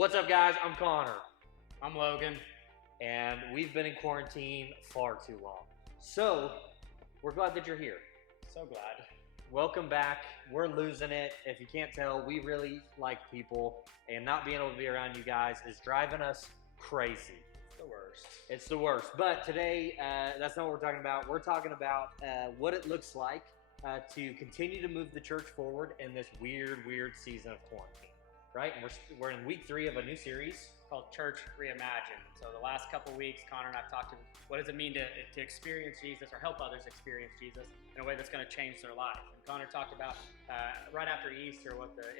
What's up, guys? I'm Connor. I'm Logan. And we've been in quarantine far too long. So, we're glad that you're here. So glad. Welcome back. We're losing it. If you can't tell, we really like people, and not being able to be around you guys is driving us crazy. It's the worst. It's the worst. But today, that's not what we're talking about. We're talking about what it looks like to continue to move the church forward in this weird season of quarantine. Right? And we're in week 3 of a new series called Church Reimagined. So the last couple weeks, Connor and I have talked to what does it mean to experience Jesus or help others experience Jesus in a way that's going to change their life. And Connor talked about right after Easter what the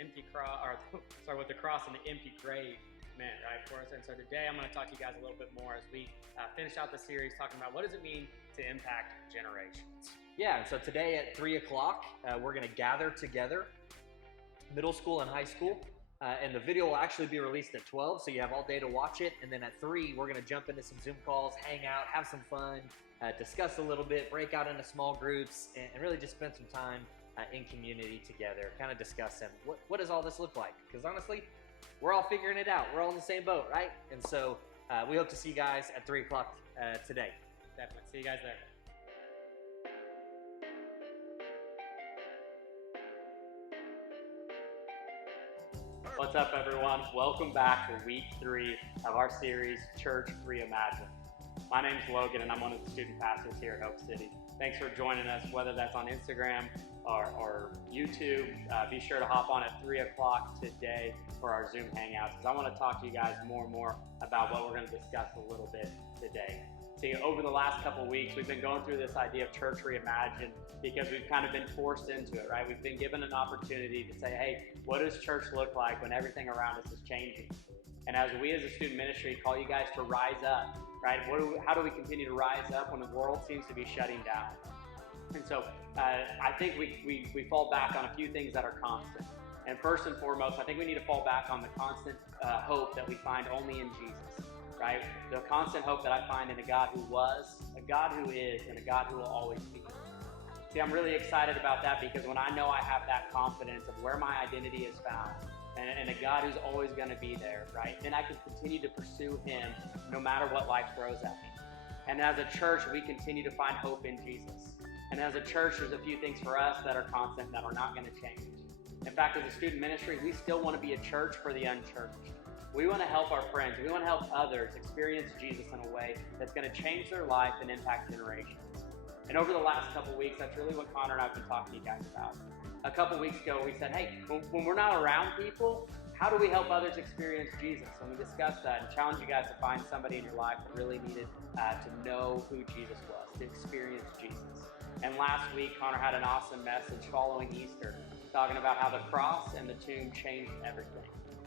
what the cross and the empty grave meant, right, for us. And so today I'm going to talk to you guys a little bit more as we finish out the series talking about what does it mean to impact generations. Yeah, and so today at 3 o'clock, we're going to gather together, middle school and high school. And the video will actually be released at 12, so you have all day to watch it. And then at 3, we're going to jump into some Zoom calls, hang out, have some fun, discuss a little bit, break out into small groups, and really just spend some time in community together, kind of discussing what does all this look like? Because honestly, we're all figuring it out. We're all in the same boat, right? And so we hope to see you guys at 3 o'clock today. Definitely. See you guys there. What's up, everyone? Welcome back to week 3 of our series, Church Reimagined. My name's Logan, and I'm one of the student pastors here at Hope City. Thanks for joining us, whether that's on Instagram or YouTube. Be sure to hop on at 3 o'clock today for our Zoom Hangouts, because I want to talk to you guys more and more about what we're going to discuss a little bit today. See, over the last couple of weeks, we've been going through this idea of Church Reimagined because we've kind of been forced into it, right? We've been given an opportunity to say, hey, what does church look like when everything around us is changing? And as we as a student ministry call you guys to rise up, right? How do we continue to rise up when the world seems to be shutting down? And so I think we fall back on a few things that are constant. And first and foremost, I think we need to fall back on the constant hope that we find only in Jesus. Right? The constant hope that I find in a God who was, a God who is, and a God who will always be. See, I'm really excited about that because when I know I have that confidence of where my identity is found and a God who's always going to be there, right? Then I can continue to pursue Him no matter what life throws at me. And as a church, we continue to find hope in Jesus. And as a church, there's a few things for us that are constant that are not going to change. In fact, as a student ministry, we still want to be a church for the unchurched. We want to help our friends. We want to help others experience Jesus in a way that's going to change their life and impact generations. And over the last couple of weeks, that's really what Connor and I have been talking to you guys about. A couple of weeks ago, we said, hey, when we're not around people, how do we help others experience Jesus? And we discussed that and challenged you guys to find somebody in your life that really needed to know who Jesus was, to experience Jesus. And last week, Connor had an awesome message following Easter, talking about how the cross and the tomb changed everything.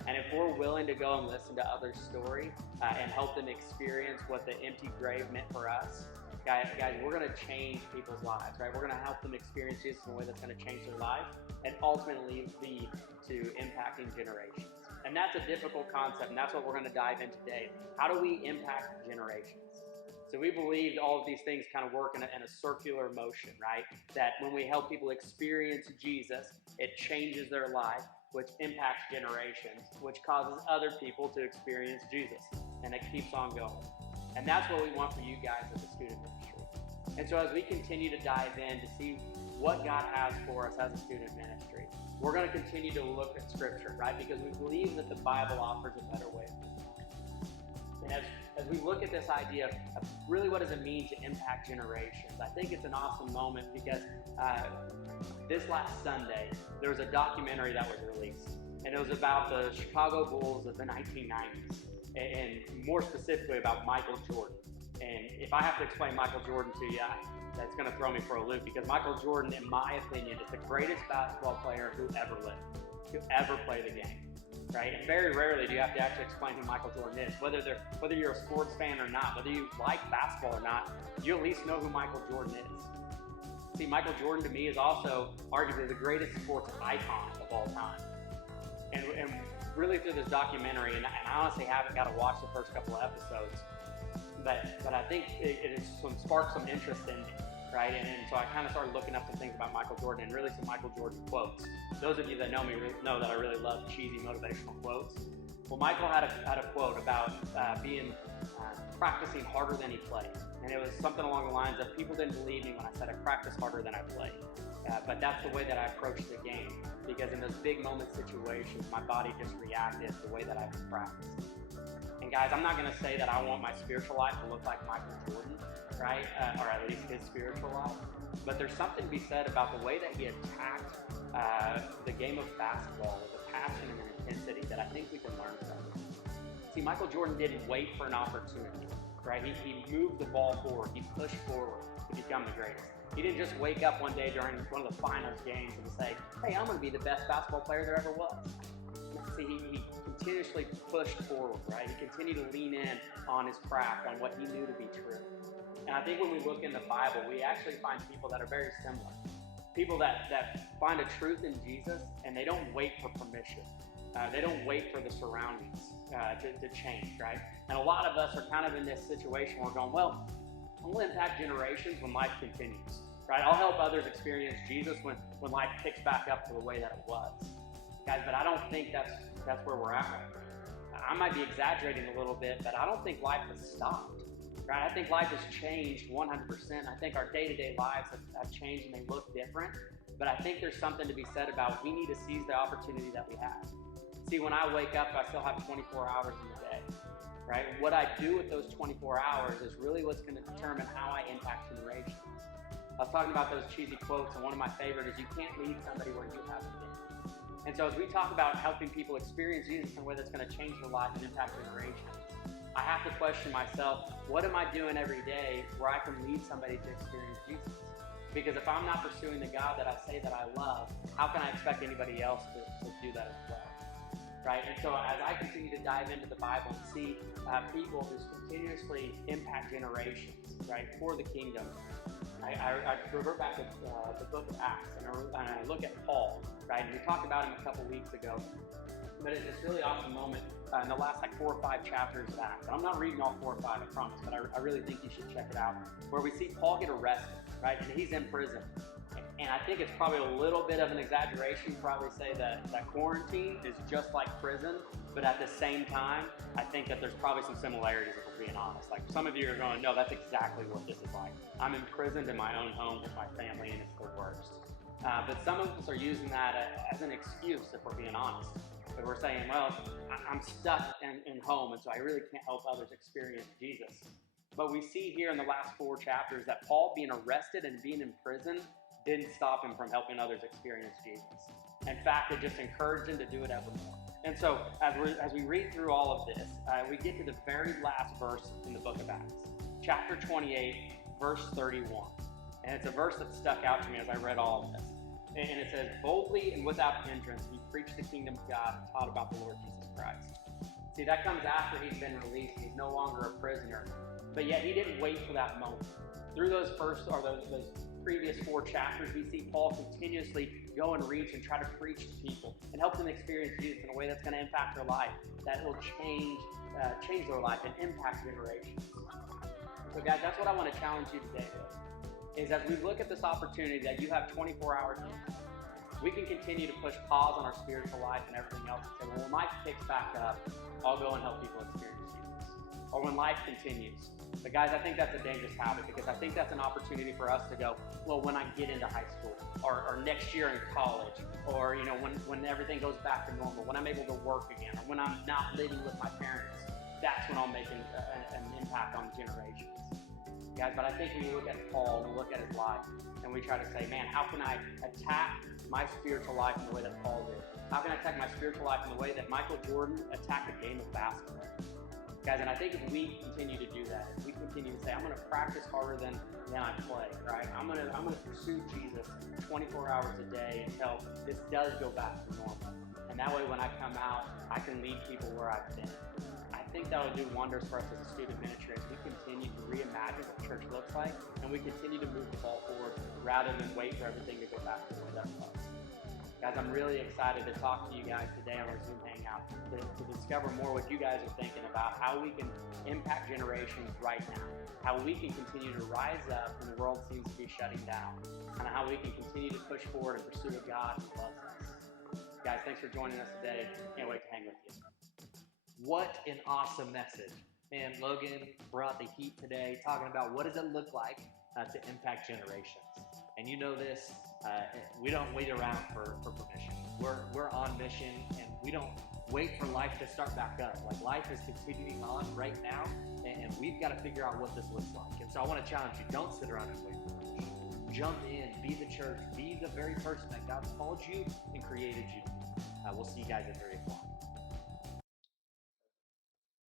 And if we're willing to go and listen to others' story and help them experience what the empty grave meant for us, guys, we're going to change people's lives, right? We're going to help them experience Jesus in a way that's going to change their life and ultimately lead to impacting generations. And that's a difficult concept, and that's what we're going to dive in today. How do we impact generations? So we believe all of these things kind of work in a circular motion, right? That when we help people experience Jesus, it changes their life, which impacts generations, which causes other people to experience Jesus. And it keeps on going. And that's what we want for you guys as a student ministry. And so as we continue to dive in to see what God has for us as a student ministry, we're going to continue to look at Scripture, right? Because we believe that the Bible offers a better way of doing it. And as we look at this idea of really what does it mean to impact generations, I think it's an awesome moment because this last Sunday, there was a documentary that was released. And it was about the Chicago Bulls of the 1990s, and more specifically about Michael Jordan. And if I have to explain Michael Jordan to you, that's going to throw me for a loop because Michael Jordan, in my opinion, is the greatest basketball player who ever lived, who ever played the game. Right? And very rarely do you have to actually explain who Michael Jordan is. Whether you're a sports fan or not, whether you like basketball or not, you at least know who Michael Jordan is. See, Michael Jordan to me is also arguably the greatest sports icon of all time. And really through this documentary, and I honestly haven't got to watch the first couple of episodes, but I think it sparked some interest in me. Right? And so I kind of started looking up some things about Michael Jordan and really some Michael Jordan quotes. Those of you that know me know that I really love cheesy motivational quotes. Well, Michael had a quote about practicing harder than he played. And it was something along the lines of, people didn't believe me when I said I practiced harder than I played. But that's the way that I approached the game, because in those big moment situations, my body just reacted the way that I was practicing. And guys, I'm not going to say that I want my spiritual life to look like Michael Jordan, right? Or at least his spiritual life. But there's something to be said about the way that he attacked the game of basketball with a passion and an intensity that I think we can learn from. See, Michael Jordan didn't wait for an opportunity, right? He moved the ball forward. He pushed forward to become the greatest. He didn't just wake up one day during one of the finals games and say, hey, I'm going to be the best basketball player there ever was. See, he continuously pushed forward, right? He continued to lean in on his craft, on what he knew to be true. And I think when we look in the Bible, we actually find people that are very similar. People that find a truth in Jesus, and they don't wait for permission. They don't wait for the surroundings to change, right? And a lot of us are kind of in this situation where we're going, well, I'll impact generations when life continues, right? I'll help others experience Jesus when life picks back up to the way that it was. Guys, but I don't think that's where we're at right now. I might be exaggerating a little bit, but I don't think life has stopped, right? I think life has changed 100%. I think our day-to-day lives have changed and they look different, but I think there's something to be said about we need to seize the opportunity that we have. See, when I wake up, I still have 24 hours in the day, right? What I do with those 24 hours is really what's going to determine how I impact generations. I was talking about those cheesy quotes, and one of my favorite is, you can't lead somebody where you haven't been. And so as we talk about helping people experience Jesus in a way that's going to change their life and impact generations, I have to question myself, what am I doing every day where I can lead somebody to experience Jesus? Because if I'm not pursuing the God that I say that I love, how can I expect anybody else to do that as well? Right? And so as I continue to dive into the Bible and see people who continuously impact generations, right, for the kingdom, I revert back to the book of Acts, and I look at Paul, right? And we talked about him a couple weeks ago, but it's this really awesome moment in the last 4 or 5 chapters of Acts. And I'm not reading all 4 or 5, I promise, but I really think you should check it out, where we see Paul get arrested, right? And he's in prison. And I think it's probably a little bit of an exaggeration to probably say that quarantine is just like prison, but at the same time, I think that there's probably some similarities, if we're being honest. Like, some of you are going, no, that's exactly what this is like. I'm imprisoned in my own home with my family, and it's the worst. But some of us are using that as an excuse, if we're being honest. But we're saying, well, I'm stuck in home, and so I really can't help others experience Jesus. But we see here in the last 4 chapters that Paul being arrested and being in prison didn't stop him from helping others experience Jesus. In fact, it just encouraged him to do it ever more. And so as we read through all of this, we get to the very last verse in the book of Acts, chapter 28, verse 31. And it's a verse that stuck out to me as I read all of this. And it says, boldly and without hindrance, he preached the kingdom of God and taught about the Lord Jesus Christ. See, that comes after he's been released. He's no longer a prisoner. But yet he didn't wait for that moment. Through those previous 4 chapters, we see Paul continuously go and reach and try to preach to people and help them experience Jesus in a way that's going to impact their life, that will change their life and impact generations. So guys, that's what I want to challenge you today with, is as we look at this opportunity that you have 24 hours in, we can continue to push pause on our spiritual life and everything else and say, well, when life picks back up, I'll go and help people experience Jesus. Or when life continues. But guys, I think that's a dangerous habit, because I think that's an opportunity for us to go, well, when I get into high school, or next year in college, or when everything goes back to normal, when I'm able to work again, or when I'm not living with my parents, that's when I'll make an impact on generations. Guys, but I think when you look at Paul and we look at his life, and we try to say, man, how can I attack my spiritual life in the way that Paul did? How can I attack my spiritual life in the way that Michael Jordan attacked the game of basketball? Guys, and I think if we continue to do that, if we continue to say, I'm going to practice harder than I play, right? I'm going to pursue Jesus 24 hours a day until this does go back to normal. And that way, when I come out, I can lead people where I've been. I think that will do wonders for us as a student ministry as we continue to reimagine what church looks like, and we continue to move the ball forward rather than wait for everything to go back to the way that it was. Guys, I'm really excited to talk to you guys today on our Zoom Hangout to discover more what you guys are thinking about how we can impact generations right now, how we can continue to rise up when the world seems to be shutting down, and how we can continue to push forward and pursue a God who loves us. Guys, thanks for joining us today. Can't wait to hang with you. What an awesome message. And Logan brought the heat today, talking about what does it look like to impact generations. And you know this, we don't wait around for permission. We're on mission, and we don't wait for life to start back up. Like, life is continuing on right now, and we've got to figure out what this looks like. And so I want to challenge you, don't sit around and wait for permission. Jump in, be the church, be the very person that God's called you and created you to be. We'll see you guys at 3 o'clock.